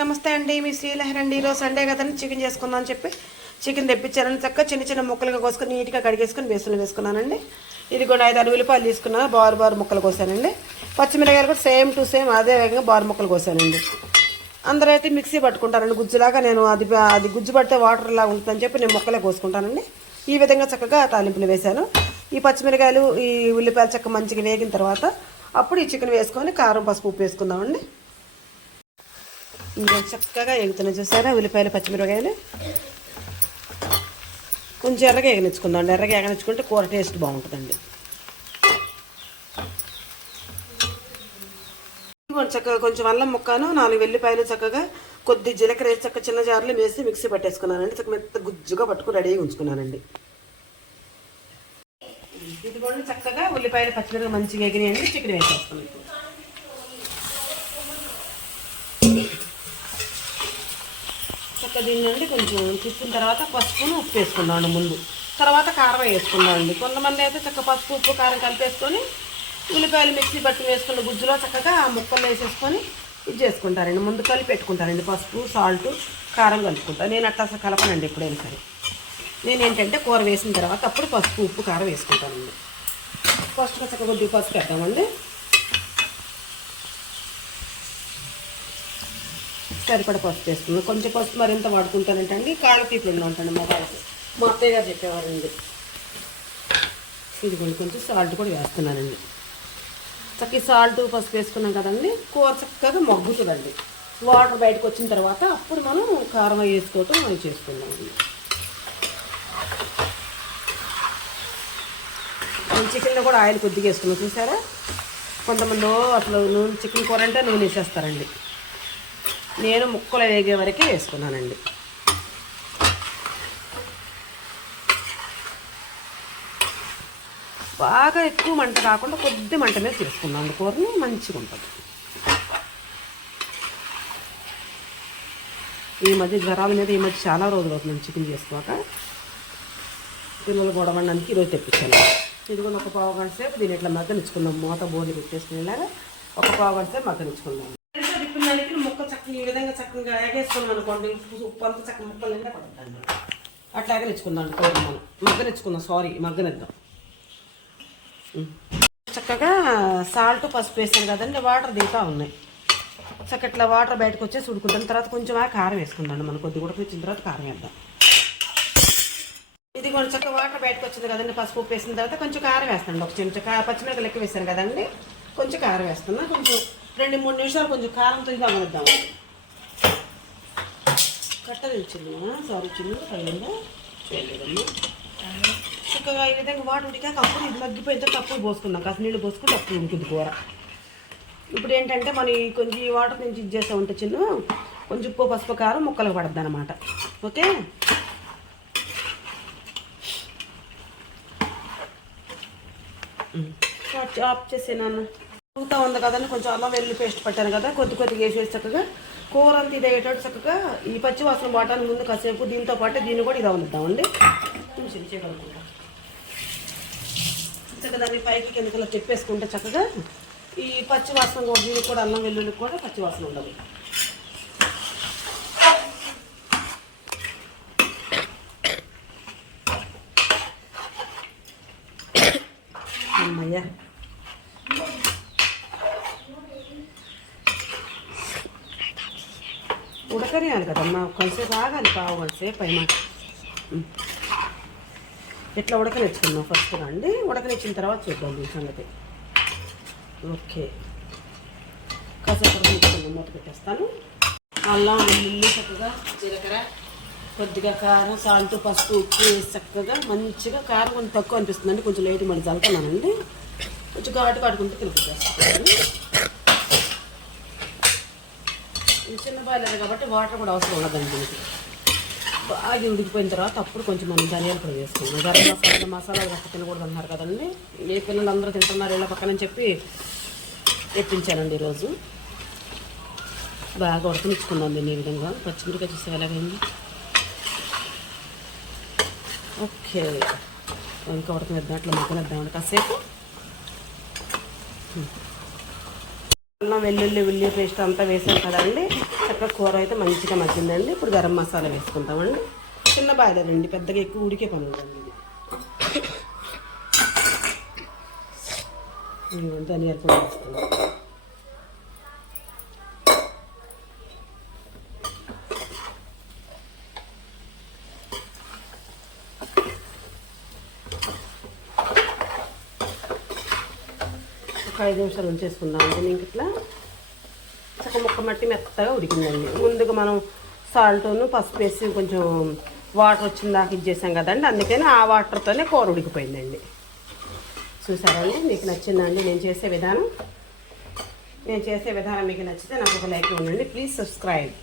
నమస్తే అండి, మీ శ్రీలహరి అండి. ఈరోజు సండే కదండి, చికెన్ చేసుకుందాం అని చెప్పి చికెన్ తెప్పించానండి. చక్కగా చిన్న చిన్న ముక్కలుగా కోసుకొని నీట్గా కడిగేసుకొని బేసన్లో వేసుకున్నానండి. ఇది కూడా 5-6 ఉల్లిపాయలు తీసుకున్నాను, బారు ముక్కలు కోసానండి. పచ్చిమిరకాయలు కూడా సేమ్ టు సేమ్ అదే వేగంగా బారు ముక్కలు కోసానండి. అందరూ అయితే మిక్సీ పట్టుకుంటారండి గుజ్జులాగా. నేను అది గుజ్జు పడితే వాటర్ లాగా ఉంటుందని చెప్పి నేను ముక్కలే కోసుకుంటానండి. ఈ విధంగా చక్కగా తాలింపులు వేశాను. ఈ పచ్చిమిరకాయలు ఈ ఉల్లిపాయలు చక్కగా మంచిగా వేగిన తర్వాత అప్పుడు ఈ చికెన్ వేసుకొని కారం పసుపు ఉప్పు వేసుకుందామండి. ఇంకా చక్కగా ఎగుతున్నాయి చూసారా ఉల్లిపాయలు పచ్చిమిరపకాయలు. కొంచెం ఎర్రగా ఎగనిచ్చుకుందాం. ఎర్రగా ఎగనిచ్చుకుంటే కూర టేస్ట్ బాగుంటుందండి. చక్కగా కొంచెం అల్లం ముక్కను 4 వెల్లిపాయలు చక్కగా కొద్ది జీలకర్ర వేసి చక్కగా చిన్న జార్లు వేసి మిక్సీ పట్టేసుకున్నానండి. చక్కగా మెత్త గుజ్జుగా పట్టుకుని రెడీగా ఉంచుకున్నానండి. ఇదిగోండి చక్కగా ఉల్లిపాయలు పచ్చిమిరపకాయలు మంచిగా ఎగినాయండి. చికెన్ వేసేసుకున్నాను. చక్కగా దీన్ని కొంచెం తిప్పిన తర్వాత పసుపును ఉప్పు వేసుకుందామండి ముందు. తర్వాత కారం వేసుకుందామండి. కొంతమంది అయితే చక్కగా పసుపు ఉప్పు కారం కలిపేసుకొని ఉల్లిపాయలు మిక్సీ పట్టి వేసుకున్న గుజ్జులో చక్కగా ఆ ముక్కలు వేసేసుకొని ఇది చేసుకుంటారండి. ముందు కలిపి పెట్టుకుంటారండి. పసుపు సాల్ట్ కారం కలుపుకుంటాను. నేను అట్లా అసలు కలపనండి ఎప్పుడైనా సరే. నేను ఏంటంటే కూర వేసిన తర్వాత అప్పుడు పసుపు ఉప్పు కారం వేసుకుంటానండి. ఫస్ట్గా చక్కగా కొద్దిగా పసుపు వేద్దామండి. సరిపడ పసుపు వేసుకున్నాను. కొంచెం పసుపు మరింత వాడుకుంటానంటే అండి కాళ్ళ తీపులు ఉంటాను మా వాళ్ళకి. మా అత్తయ్య గారు చెప్పేవారండి. ఇది కొంచెం సాల్ట్ కూడా వేస్తున్నానండి. చక్కగా సాల్ట్ పసుపు వేసుకున్నాం కదండి. కూర చక్కగా మగ్గుతుందండి. వాటర్ బయటకు వచ్చిన తర్వాత అప్పుడు మనం కారం వేసుకోవటం అవి చేసుకుందామండి. చికెన్లో కూడా ఆయిల్ కొద్దిగా వేసుకున్నాం చూసారా. కొంతమంది అసలు చికెన్ కూర అంటే నూనె వేసేస్తారండి. నేను ముక్కలు వేగే వరకే వేసుకున్నానండి. బాగా ఎక్కువ మంట కాకుండా కొద్ది మంట మీద చేసుకున్నాం కూరని, మంచిగా ఉంటుంది. ఈ మధ్య జ్వరాల మీద ఈ మధ్య చాలా రోజులు అవుతుంది చికెన్ చేసుకోక. పిల్లలు గొడవడానికి ఈరోజు తెప్పించాను. ఇది కూడా ఒక పావు గంట సేపు దీన్ని ఇట్లా మగ్గనిచ్చుకుందాం. మూత బోర్డు పెట్టేసుకునేలాగా ఒక పావు గంట సేపు మగ్గనిచ్చుకుందాం. దానికి ముక్క చక్కగా ఈ విధంగా చక్కగా ఎగేసుకున్నాం అనుకోండి. ఉప్పు అంతా చక్కగా ముక్కలు నిండా పడుతుంది. అట్లా ఎగనిచ్చుకుందాం కూర మనం మగ్గనిద్దాం. చక్కగా సాల్ట్ పసుపు వేసాం కదండి. వాటర్ దిగుతూ ఉన్నాయి. చక్కగా ఇట్లా వాటర్ బయటకు వచ్చేసి ఉడుకుంటాం. తర్వాత కొంచెం కారం వేసుకుందాం. మనం కొద్దిగా ఉడికించిన తర్వాత కారం వేద్దాం. ఇది కొంచెం చక్కగా వాటర్ బయటకు వచ్చింది కదండి. పసుపు ఉప్పు వేసిన తర్వాత కొంచెం కారం వేస్తాండి. ఒక చెంచా పచ్చిమిరపకాయలు లెక్క వేసాను కదండి. కొంచెం కారం వేస్తున్నా. కొంచెం 2-3 నిమిషాలు కొంచెం కారంతో ఇది అమరుద్దాం. కట్టలు ఇచ్చింది సారీ చిన్న పైన చేయలేదమ్మా. చక్కగా ఈ విధంగా వాటర్ ఉడికాక అప్పుడు ఇది మగ్గిపోయిన తర్వాత అప్పుడు పోసుకుందాం. కాస్త నీళ్ళు పోసుకుంటే అప్పుడు ఉడుకుద్ది కూర. ఇప్పుడు ఏంటంటే మనం కొంచెం ఈ వాటర్ నుంచి ఇది చేస్తూ ఉంటే చిన్న కొంచెం ఉప్పు పసుపు కారం ముక్కలకు పడద్దు అనమాట. Okay, of చేసేనాన్న. ఉడుకుతా ఉంది కదండి. కొంచెం అల్లం వెల్లుల్లి పేస్ట్ పట్టాను కదా, కొద్దిగా వేసేసి చక్కగా కూర అంతా ఇది అయ్యేటట్టు చక్కగా ఈ పచ్చి వాసన బాటానికి ముందు కాసేపు దీంతో పాటు దీన్ని కూడా ఇది వండుతామండి. చేయగలుగుతాం చక్కగా దాన్ని పైకి కిందకలా తిప్పేసుకుంటే చక్కగా ఈ పచ్చి వాసన కూడా దీనికి కూడా అల్లం వెల్లుల్లికి కూడా పచ్చి వాసన ఉండదు. అమ్మయ్యా, ఉడకనియాలి కదమ్మా. కొంచెంసేపు ఆగాలి, పావు గంటసేపు అయినా. ఇట్లా ఉడకనిచ్చుకుందాం ఫస్ట్గా అండి. ఉడకనిచ్చిన తర్వాత చూద్దాం ఈ సంగతి. ఓకే, కాసేపు ఉడకనిచ్చుకుందాం. మూత పెట్టేస్తాను. అల్లం వెల్లుల్లి చక్కగా జీలకర్ర కొద్దిగా కారం సాల్ట్ పసుపు ఉప్పు వేసి చక్కగా మంచిగా కారం కొంచెం తక్కువ అనిపిస్తుందండి. కొంచెం లేట్ మళ్ళీ చల్లుతున్నానండి. కొంచెం ఘాటు కాడుకుంటే తిరుగుతుంది. చిన్న బాయిలర్ కాబట్టి వాటర్ కూడా అవసరం ఉండదండి. దీనికి బాగా ఉడికిపోయిన తర్వాత అప్పుడు కొంచెం మనం ధనియాలు కూడా వేసుకున్నాం. గరం మసాలాలు పక్క తినకూడదు అన్నారు కదండి. ఏ పిల్లలు అందరూ తింటున్నారు ఇలా పక్కనని చెప్పి తెప్పించానండి ఈరోజు. బాగా ఉడకనిచ్చుకుందాం దీన్ని ఈ విధంగా. పచ్చిమిరకాయ చూస్తే ఎలాగైంది. ఓకే, ఇంకా ఉడకనిద్దాం. అట్లా మగ్గనిద్దామండి కాసేపు. అల్లం వెల్లుల్లి ఉల్లి పేస్ట్ అంతా వేసాం కదండి. చక్కగా కూర అయితే మంచిగా మగ్గిందండి. ఇప్పుడు గరం మసాలా వేసుకుంటామండి. చిన్న బాయిలర్ అండి, పెద్దగా ఎక్కువ ఉడికే పని ఉందండి. ఇది ధనియాల పొడి వేస్తున్నాం. ఒక 5 నిమిషాలు ఉంచేసుకుందాం అండి. ఇంక ఇట్లా చక్క ముక్క మట్టి మెత్తగా ఉడికిందండి. ముందుగా మనం సాల్ట్ను పసుపు వేసి కొంచెం వాటర్ వచ్చిన దాకా ఇచ్చేసాం కదండి. అందుకని ఆ వాటర్తోనే కూర ఉడికిపోయిందండి. చూసారండి, మీకు నచ్చిందండి నేను చేసే విధానం? మీకు నచ్చితే నాకు ఒక లైక్ ఇవ్వండి. Please subscribe.